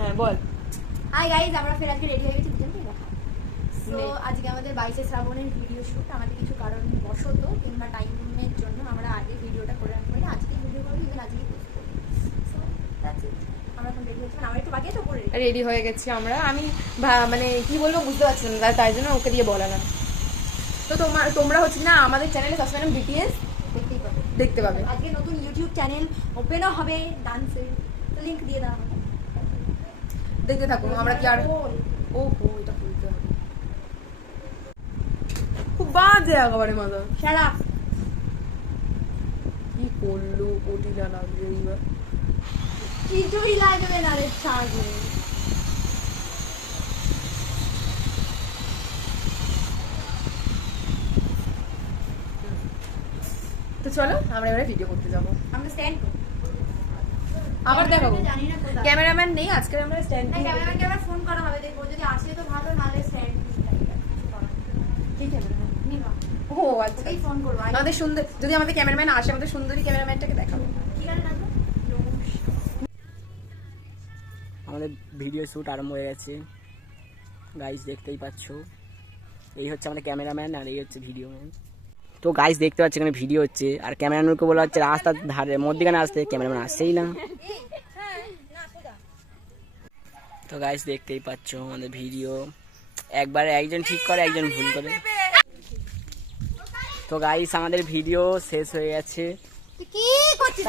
হ্যাঁ বল। Hi guys, আমরা ফের আজকে রেডি হয়ে গেছি দুজনকে দেখা। সো আজকে আমাদের 22শে শ্রাবণের ভিডিও শুট। আমাদের কিছু কারণ বশত কিংবা টাইমের জন্য আমরা আগে ভিডিওটা করে রাখতে পারি। আজকে ভিডিও করবো, ইভেন আজকেই পোস্ট করবো। So that's it. আমরা এখন রেডি হচ্ছি, আমরা একটু বাকি আছে পরে রেডি হয়ে গেছি আমরা। আমি মানে কি বলবো বুঝতে পারছিলাম না, তাই জন্য ওকে দিয়ে বলালাম। তো তোমরা হচ্ছে না আমাদের চ্যানেলে সাবস্ক্রাইব বিটিএস দেখতেই পাবো, দেখতে পাবে। আজকে নতুন ইউটিউব চ্যানেল ওপেনও হবে ডান্সের, লিংক দিয়ে দেওয়া হবে, দেখতে থাকুন। আমরা কি আর ও হো এটা খুলতে হবে, খুব বাজে একেবারে মজা। সারা কি করলো ওটিলা লাগবে এইবার। কিছুই লাগবে না রে ছাগল। তো চলো আমরা এবারে ভিডিও করতে যাবো। আমরা স্ট্যান্ড আবার দেখাবো, জানি না কোথায় ক্যামেরাম্যান নেই আজকে, আমরা স্ট্যান্ড না, ক্যামেরাম্যানকে আবার ফোন করা হবে, দেখবো যদি আসে তো ভালো, নালে স্ট্যান্ড কি ক্যামেরাম্যান? নিবা ও আচ্ছা, ওই ফোন করবো। আমাদের সুন্দর, যদি আমাদের ক্যামেরাম্যান আসে আমাদের সুন্দরী ক্যামেরাম্যানটাকে দেখাবো। কি গান নাচবো? আমাদের ভিডিও শ্যুট আরম্ভ হয়ে গেছে গাইস, দেখতেই পাচ্ছ। এই হচ্ছে আমাদের ক্যামেরাম্যান আর এই হচ্ছে ভিডিও ম্যান। তো গাইস দেখতে পাচ্ছ এখানে ভিডিও হচ্ছে, আর ক্যামেরাম্যানকে বলা হচ্ছে রাস্তার ধারে মধ্যখানে আসতে, ক্যামেরাম্যান আসছেই না। তো গাইস দেখতেই পাচ্ছ আমাদের ভিডিও, একবারে একজন ঠিক করে একজন ভুল করে। তো গাইস আমাদের ভিডিও শেষ হয়ে গেছে। কি করছিস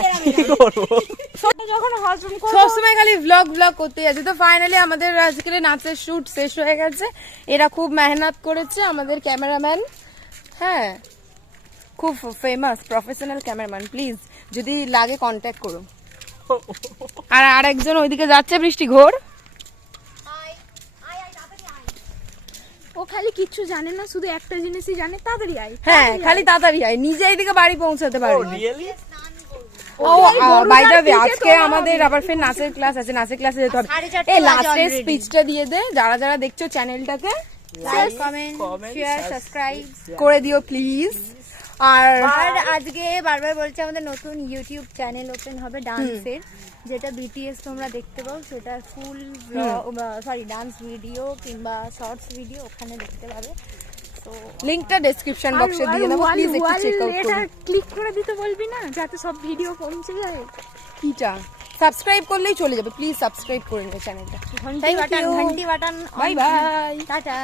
যখন সবসময় খালি ব্লগ করতে যাচ্ছে। তো ফাইনালি আমাদের আজকের নাচের শুট শেষ হয়ে গেছে। এরা খুব মেহনত করেছে আমাদের ক্যামেরাম্যান, হ্যাঁ খুব ফেমাস প্রফেশনাল ক্যামেরাম্যান। প্লিজ যদি লাগে কন্ট্যাক্ট করো। আর আরেকজন ওইদিকে যাচ্ছে বৃষ্টি ঘোর, ও খালি কিচ্ছু জানে না, শুধু একটা জিনিসই জানে, তাড়াতাড়ি আয়। হ্যাঁ খালি তাড়াতাড়ি আয়, নিজে এইদিকে বাড়ি পৌঁছাতে পারবে। ও গরুর বাই দ্য ওয়ে পিঠে আজকে তোলা আমাদের হবে। আবার ফের নাচের ক্লাস আছে, নাচের ক্লাসে যেতে হবে। 4:30 এই বাজে লাস্টের already। স্পিচটা দিয়ে দে, যারা যারা দেখছো চ্যানেলটাকে লাইক, কমেন্ট, শেয়ার, সাবস্ক্রাইব করে দিও প্লিজ। আর আর আজকে বারবার বলছে আমাদের নতুন ইউটিউব চ্যানেল ওপেন হবে ডান্সের, যেটা বিটিএস তোমরা দেখতে পাও, সেটা ফুল ডান্স ভিডিও কিংবা শর্টস ভিডিও ওখানে দেখতে পাবে। তো লিংকটা ডেসক্রিপশন বক্সে দিয়ে দেবো, প্লিজ একটু চেক আউট করুন। ক্লিক করে দিতে বলবি না, যাতে সব ভিডিও পৌঁছে যায়। কিটা সাবস্ক্রাইব করলেই চলে যাবে, প্লিজ সাবস্ক্রাইব করে নিও চ্যানেলটা। ঘন্টি বাটন বাই বাই। টাটা।